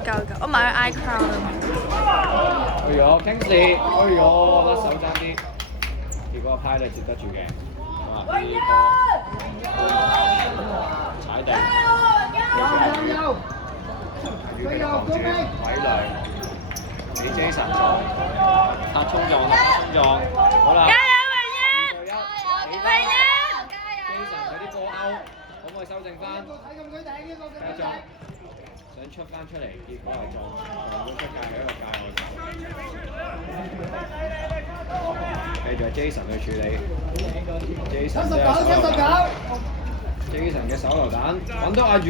夠，我買咗 iCloud 啊。哎呦，Kingsley，哎呦，甩手爭啲，結果派你接得住嘅，哇！呢波踩定，要地防住，偉良俾 Jason 撞，拍衝撞啦，衝撞，好啦，2對1，Jason 佢啲過勾，可唔可以修正翻？繼續。想出翻出嚟，結果係撞咗出界，係一個界外球。繼續係 Jason 去處理 ，Jason 嘅手榴彈 ，Jason 嘅手榴彈揾到阿宇，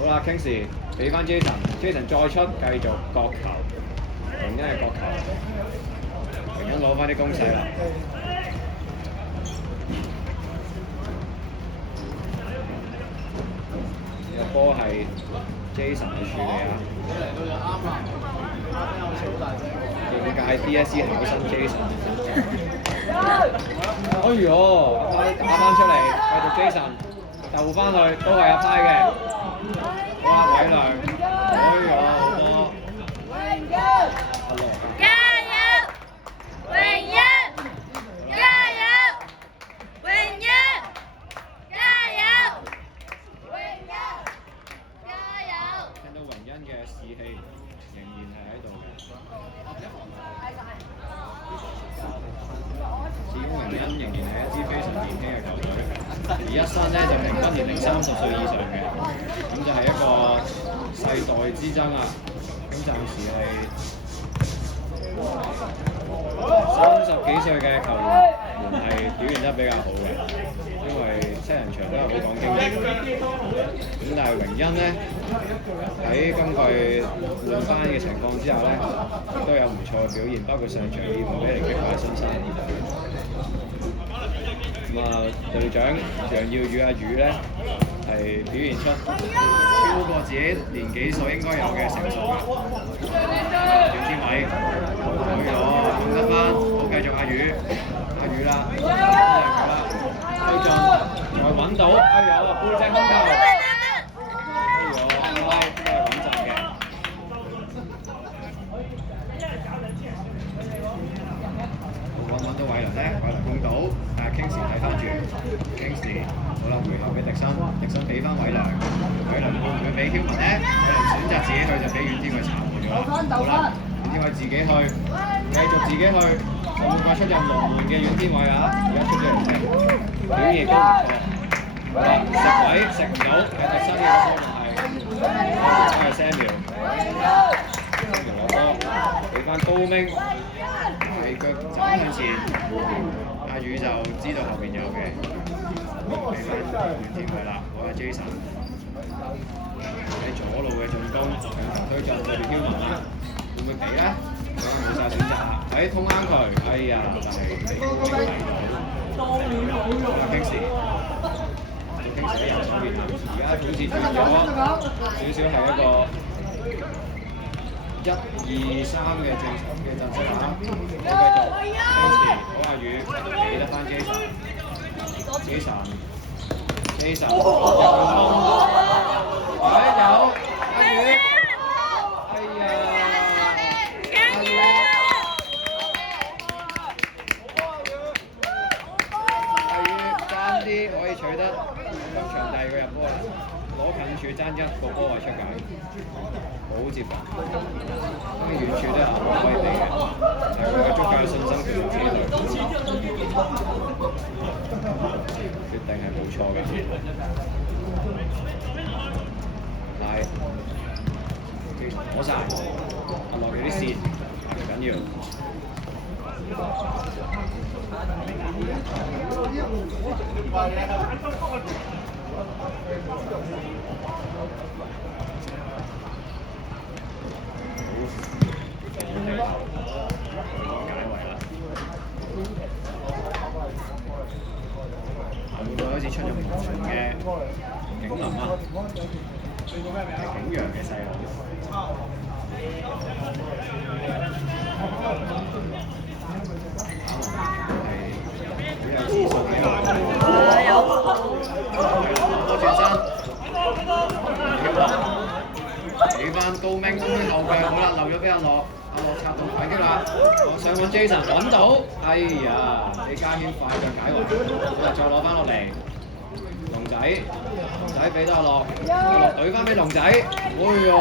好啦 ，Kingsley 俾翻 Jason 再出，繼續角球，榮恩係角球，榮恩攞翻啲攻勢啦。個波係 Jason 去處理啊！應屆 DSE 考生 Jason， 哎呦，打翻出嚟，繼續 Jason 鬥翻去，都係阿派嘅。好啊，偉良，哎呦，好波！加油！榮恩！加油！榮恩！加油！聽到榮恩嘅士氣仍然係喺度嘅。始終榮恩仍然係一支非常年輕嘅球隊，而一新咧就平均年齡30歲以上嘅，咁就係一個世代之爭啊！咁暫時係30幾歲嘅球員們係表現得比較好嘅，因為七人場都係好講經驗。咁但係榮恩咧喺今季換班嘅情況之下咧，都有唔錯嘅表現，包括上場以5比0擊敗新生。咁啊，隊長楊耀宇阿宇咧係表現出超過自己年紀所應該有嘅成熟嘅。段天偉，去咗控得翻，好繼續阿宇啦，推進，再揾到，哎呀，背脊空球，哎呀，都係穩陣嘅。揾到偉倫咧，偉倫攻到，但係 Kingsley 睇翻住 ，Kingsley 好啦，回後俾迪生俾翻偉倫會唔會俾 Hillman 咧？偉倫選擇自己去就俾遠天佢查門咗啦，好啦，遠天偉自己去，繼續自己去，就會掛出任龍門嘅遠天偉啊！而家出咗嚟踢，表現都唔錯，好啦，食位食唔到，有迪生嘅嗰個問題，係 Samuel 攞波，俾翻高明。係腳走向前，阿宇就知道後邊有嘅，俾翻遠天佢啦。好啊 ，Jason 喺左路嘅進攻，強球推進對住 Hillman 啦，會唔會俾咧？冇晒選擇啦，喺通啱佢，哎呀，就係俾高明睇到。Kingsley 喺右手邊，而家好似轉咗少少係一個。1、2、3嘅正常嘅陣式啦，繼續 Kingsley 好阿宇俾得翻 Jason 有阿宇，哎呀，阿宇爭啲可以取得今場第2個入波啦，攞近處爭1個波位出界。好接防，當然遠處都係好威地嘅，就係佢嘅足夠信心同自己隊，決定係冇錯嘅。但係攞曬，落嚟啲線唔緊要。好似出入唔同嘅景林啊，係景陽嘅細路。係好有自信喺度。係啦，轉身，高明中於後腳，好啦，漏咗俾阿樂，阿樂插到反擊啦，上揾 Jason 揾到，哎呀，李家軒快腳解圍，好啦，再攞翻落嚟，龍仔俾到阿樂，阿樂懟翻俾龍仔，哎呦！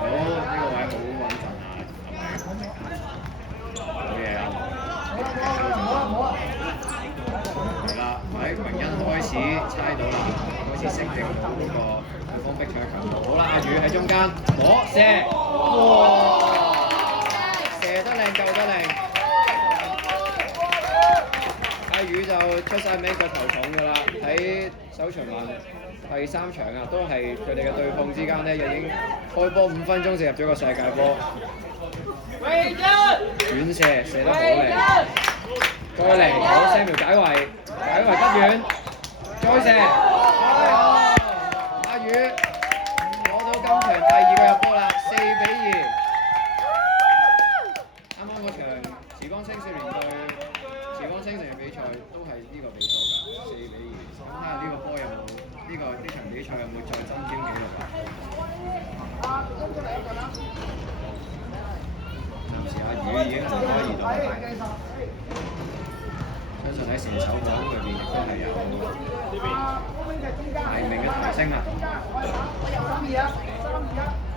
好，呢個位好穩陣啊，好嘢啊！係啦，喺榮恩開始猜到啦，開始適應到呢個對方逼搶強度。好啦，阿宇喺中間攞射，哇！射得靚，救得靚。阿宇就出晒名腳頭重㗎啦，喺首循環。第3場啊，都係佢哋嘅對碰之間咧，已經開波5分鐘就入咗個世界波。遠射射得好靚，再嚟攞Samuel解圍不遠，再射，阿宇攞到今場第2個入波啦，4-2。啱啱嗰場時光青少年對時光青少年比賽都係呢個比數㗎，4-2。咁睇下呢個波有冇？呢場比賽有冇再增添紀錄啊？暫時阿宇已經梅開二度，相信喺射手榜裏面亦都係有排名嘅提升啊！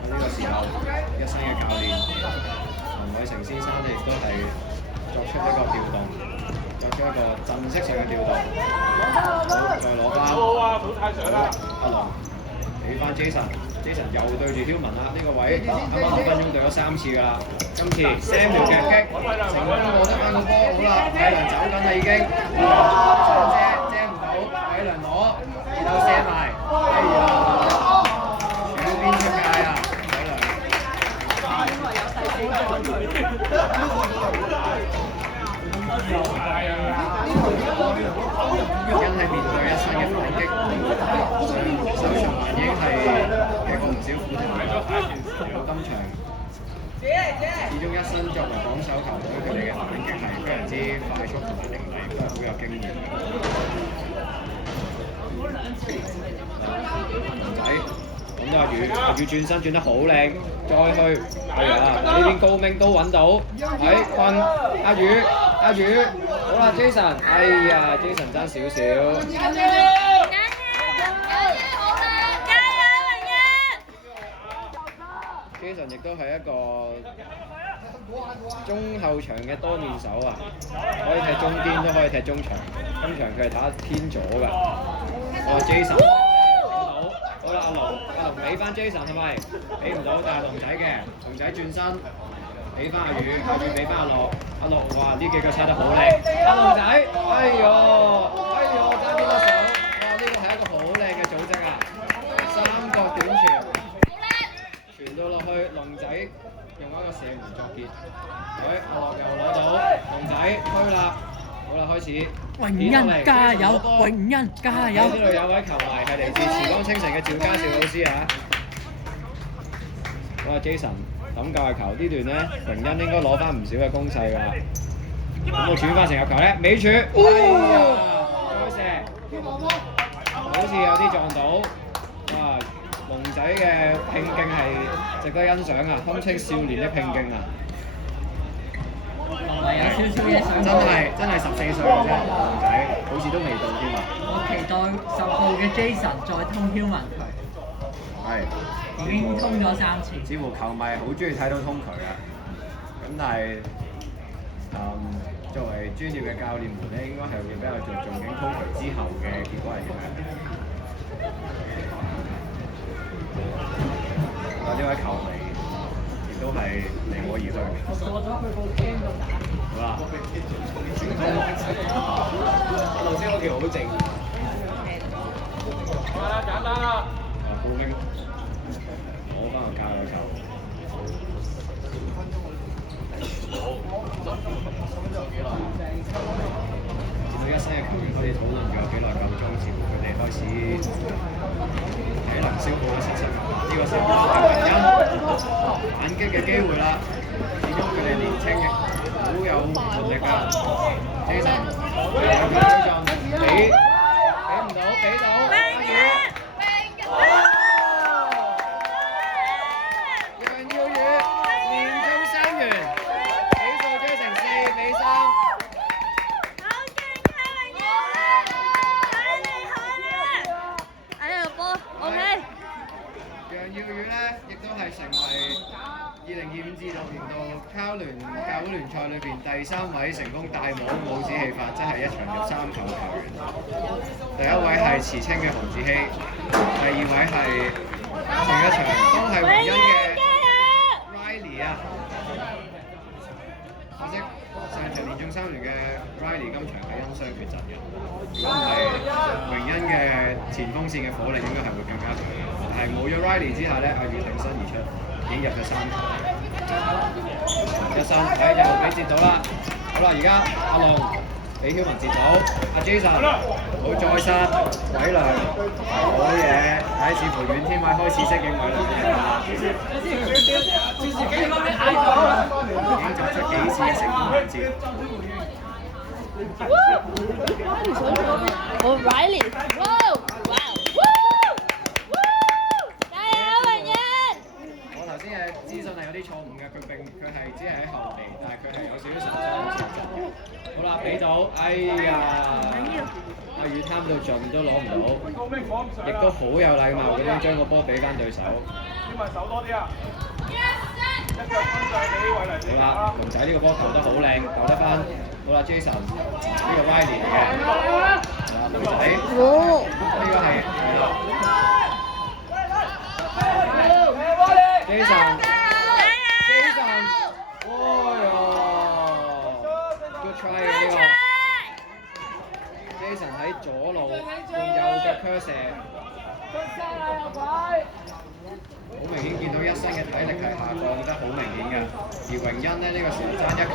呢個時候，一新嘅教練陳偉成先生咧，亦都係作出一個調動。作出一個陣式上嘅調動，好，再攞翻，阿龍俾翻 Jason 又對住 Hillman 啦，呢個位啱啱6分鐘對咗3次㗎啦，今次 Samuel 嘅擊成功攞得翻個波，好啦，偉良走緊啦已經，想遮唔到，偉良攞，然後射埋，哎呀，處邊出界啊，偉良。因係面對一身嘅反擊，首循環已經係擊過唔少苦頭。到今場，始終一身作為榜首球隊，佢哋嘅反擊係非常之快速同埋凌厲，都係好有經驗。龍仔，咁都阿宇轉身轉得好靚，再去，哎呀，呢邊高明都揾到，喺困阿宇。好啦 ，Jason， 哎呀 ，Jason 爭少少。Jason 亦都係一個中後場嘅多面手啊，可以踢中堅都可以踢中場。今場佢係打偏左㗎。哇 ，Jason， 好啦，阿龍俾翻 Jason 係咪？俾唔到，但係龍仔嘅，龍仔轉身。俾翻阿宇俾翻阿樂，哇！呢幾腳踩得好靚，阿龍仔，哎呦，爭啲甩手，哇！呢個係一個好靚嘅組織啊，3個短傳到落去，龍仔用一個射門作結，阿樂又攞到，龍仔推啦，好啦，開始，榮恩加油，榮恩加油！呢度有位球迷係嚟自時光清城嘅趙家兆老師啊，哇 Jason。抌界球呢段咧，榮恩應該攞翻唔少嘅攻勢㗎啦。咁我轉翻成入球咧，尾柱，哎呀，再射，好似有啲撞到。哇，龍仔嘅拼勁係值得欣賞啊，堪稱少年的拼勁啊！係有少少嘢想講。真係14歲嘅啫，龍仔好似都未到添啊！我期待10號嘅 Jason 再通 Hillman 佢。係。已經通咗3次。似乎球迷好中意睇到通渠啊！咁但係作為專業嘅教練們咧，應該係會比較着重緊通渠之後嘅結果係點樣。呢位球迷亦都係離我而去。過咗去部 game 度打。好啦，阿頭先嗰條好靜。簡單啦。高明。攞翻個教嘅球，見到一些嘅球員開始討論咗幾耐夠鐘，似乎佢哋開始體能消耗咗17球。呢個時候係榮恩反擊嘅機會啦，始終佢哋年青嘅好有活力㗎。Jason 有挑戰，俾唔到，俾到，阿宇。裏邊第3位成功戴帽帽子戲法，即係一場入3球嘅球員。第1位係慈青嘅洪子希，第2位係上一場都係榮恩嘅 Riley 啊。可惜上場連中3元嘅 Riley 今場係因傷缺陣嘅。如果唔係榮恩嘅前鋒線嘅火力應該係會更加強。但係冇咗 Riley 之下咧，阿月挺身而出，已經入咗3球。一身喺右俾接到啦，好啦，而家阿龍俾曉文接到，阿 Jason 好再失，偉良好嘢，睇似乎遠天偉開始適應偉良嘅踢法，已經作出幾次嘅成功攔截。哦 Riley， 哇哇！頭先嘅資訊係有啲錯誤嘅，佢係只係喺後備，但係佢係有少少受傷嘅。好啦，俾到，哎呀，阿宇貪到盡都攞唔到，亦都好有禮貌咁樣將個波俾翻對手。手多啲啊！好啦，龍仔呢個波投得好靚，投得翻。好啦 ，Jason 呢個 Riley 嚟嘅，龍仔，呢個係Jason， good try 嘅呢個 Jason 喺左路用右腳 curl 射，好明顯見到一身嘅體力係下降得好明顯嘅，而榮恩呢個時候爭1球，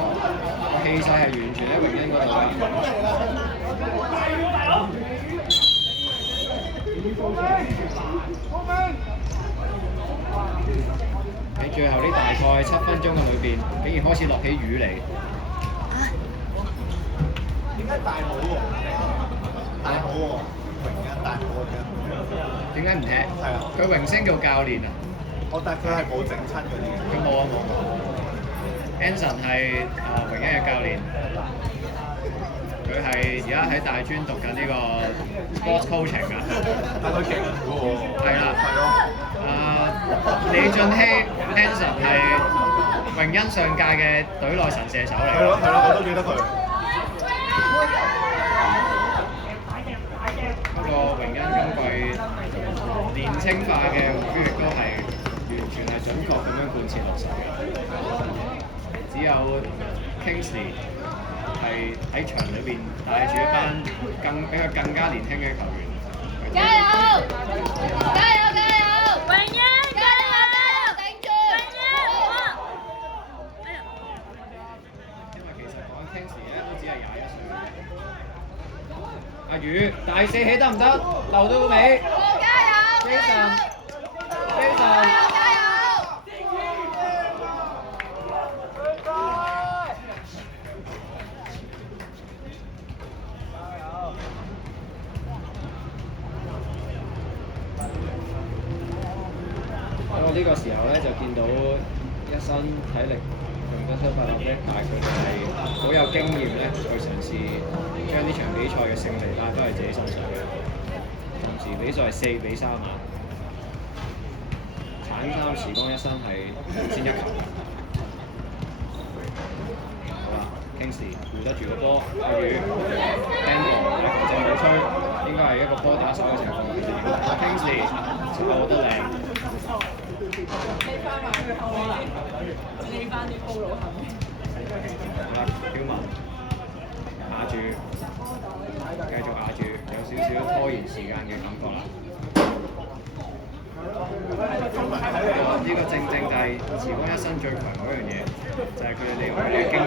個氣勢係完全喺榮恩嗰度嘅。喺最後呢大概7分鐘嘅裏邊，竟然開始落起雨嚟。點解大帽喎？大帽喎，榮恩大帽嘅。點解唔踢？係啊，佢榮升做教練啊！但係佢係冇整親嗰啲。佢冇啊冇。Anson 係榮恩嘅教練，佢係而家喺大專讀緊呢個 sports coaching 㗎。但佢勁嘅喎。係啦。係咯。李俊熙 Anson 係榮恩上屆嘅隊內神射手嚟。係咯，我都記得佢。不過榮恩今季年青化嘅紅標亦都係完全係準確咁樣貫徹落手嘅。只有 Kingsley 係喺場裏邊帶住一班比佢更加年輕嘅球員。加油！加油！加油！榮恩！加油！加油！頂住！榮恩！因為其實講 Kingsley 咧都只係21歲。阿宇大四起得唔得？留到個尾。加油！Jason！呢個時候咧就見到一身體力用得出發嘅，但係佢哋係好有經驗咧，去嘗試將呢場比賽嘅勝利帶翻去自己身上嘅。同時比賽係4-3啊！橙衫時光一身係先1球。好啦 ，Kingsley 護得住個波，跟住 Bando 球證冇吹，應該係一個波打手嘅情況嚟嘅。Kingsley 球得靚。匿翻啲鋪路後面。好啦，曉文壓住，繼續壓住，有少少拖延時間嘅感覺啦。呢個正就係時光一身最強嗰樣嘢，就係佢哋利用佢哋嘅經驗。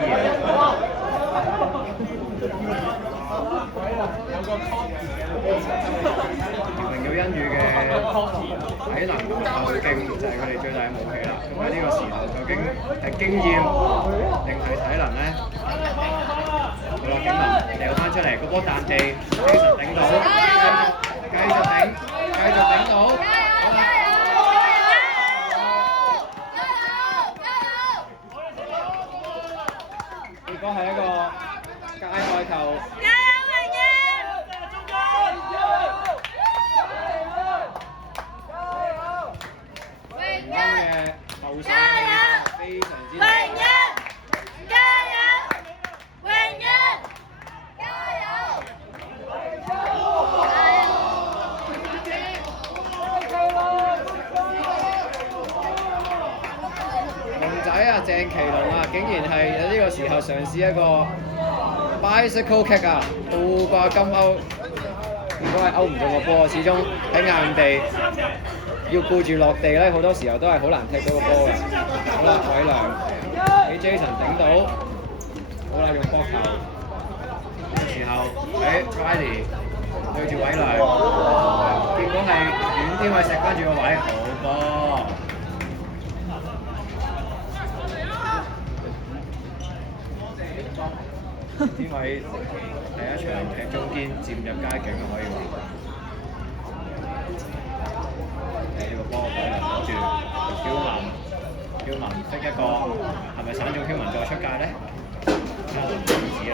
令到欣宇嘅體能同後勁就係佢哋最大嘅武器啦。咁喺呢個時候，究竟係經驗定係體能咧？好啦，景文掉翻出嚟，個波彈地，基神頂到，繼續頂到，好啦。結果係一個界外球。嘅後手非常之大。竟然係喺呢個時候嘗試一個 bicycle kick 啊，倒掛金鈎。如果係勾唔中個波，始終喺硬地要顧住落地咧，好多時候都係好難踢到個波嘅。好啦，偉良俾 Jason 頂到，好啦，用膊頭嘅時候俾 Riley 對住偉良，結果係遠啲位錫翻住個位，好波。天偉第一場踢中堅漸入佳境啊，可以話。呢個波俾人攞住，飄文逼一個，係咪散中飄文再出界咧？唔止啦。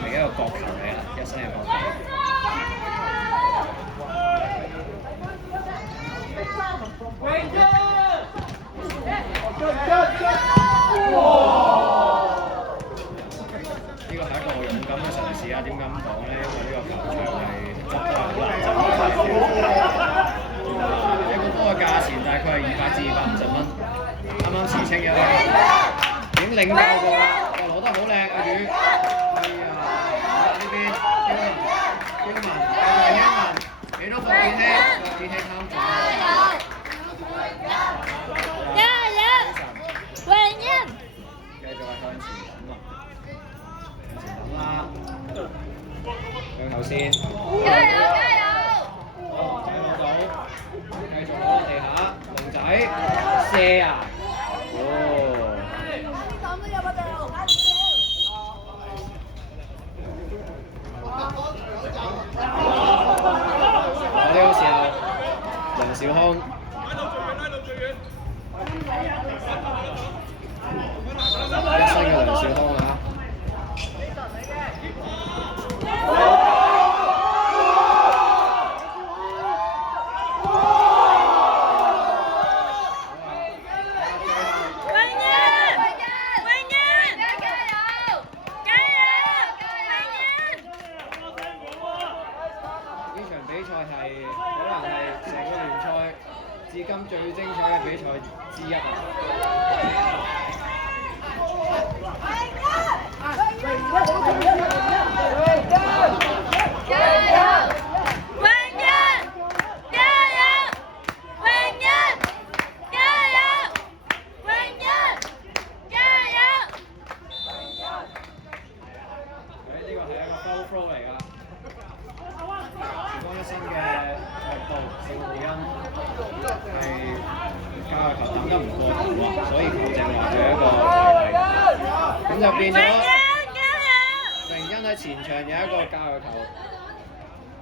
係一個角球嚟啦，一身嘅角球。呢個係一個勇敢嘅嘗試啊！點解咁講咧？因為呢個球場係執得好難執嘅。一個波嘅價錢大概係200至250蚊。啱啱時清一個，已經領教過啦，又攞得好靚阿宇。哎呀！呢邊英文，幾多個電器？電器貪咗。繼續係向前揼啦，向後線，加油加油！好，仔攞到，繼續攞落地下，龍仔射啊！哦！呢個時候，梁兆康。一身嘅梁兆康啊！呢場比賽係可能係成個聯賽至今最精彩嘅比賽之一啊！咁就變咗榮恩喺前場有一個教育球，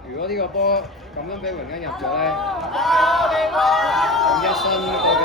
如果呢個波咁樣俾榮恩入咗咧，咁一身嗰個。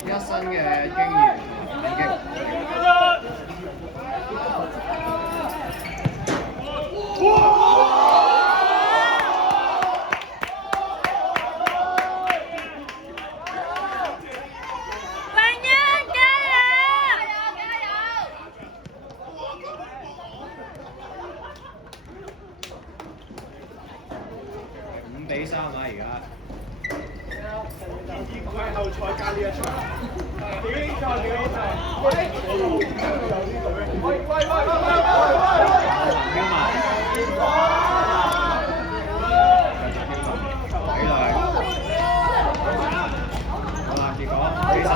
一身嘅經驗同感激。5-3啊！而家。季後賽加呢一場，幾賽？好啦，結果幾場？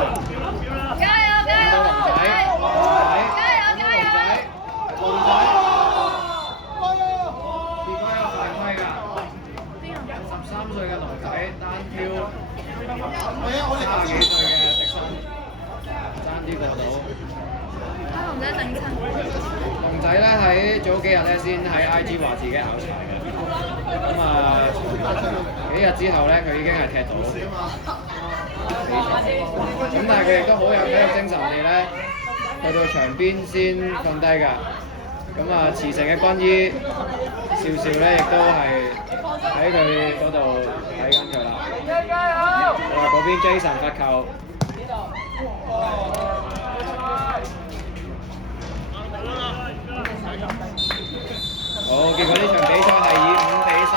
加油加油！龍仔，結果有犯規㗎。13歲嘅龍仔單挑30幾歲嘅迪生，爭啲過到。龍仔整親。龍仔咧喺早幾日咧先喺 IG 話自己拗柴嘅。咁啊，幾日之後咧，佢已經係踢到比賽。咁但係佢亦都好有體育精神地咧，去到場邊先瞓低㗎。咁啊，慈誠嘅軍醫少少咧，亦都係喺佢嗰度睇緊佢啦。哇！嗰邊 Jason 罰球。好，結果呢場比賽係以5-3，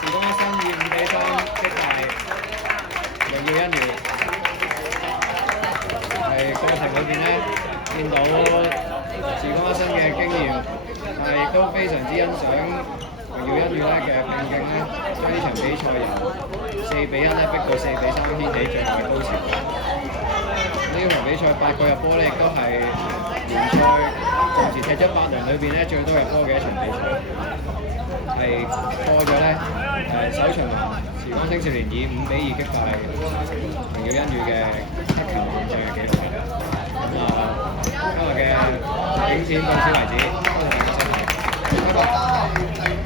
時光一新以5-3擊敗榮耀恩聯。係過程裏邊咧，見到時光一新嘅經驗，但係亦都非常之欣賞榮耀恩聯咧嘅拼勁咧，將呢場比賽由4-1咧逼到4-3掀起最後嘅高潮。呢場比賽8個入波咧，亦都係聯賽暫時踢咗8輪裏邊咧最多入波嘅一場比賽，係破咗咧首循環時光青少年以5-2擊敗榮耀恩聯嘅7球萬歲嘅紀錄嘅。咁啊，今日嘅影片到此為止，多謝大家收睇，拜拜。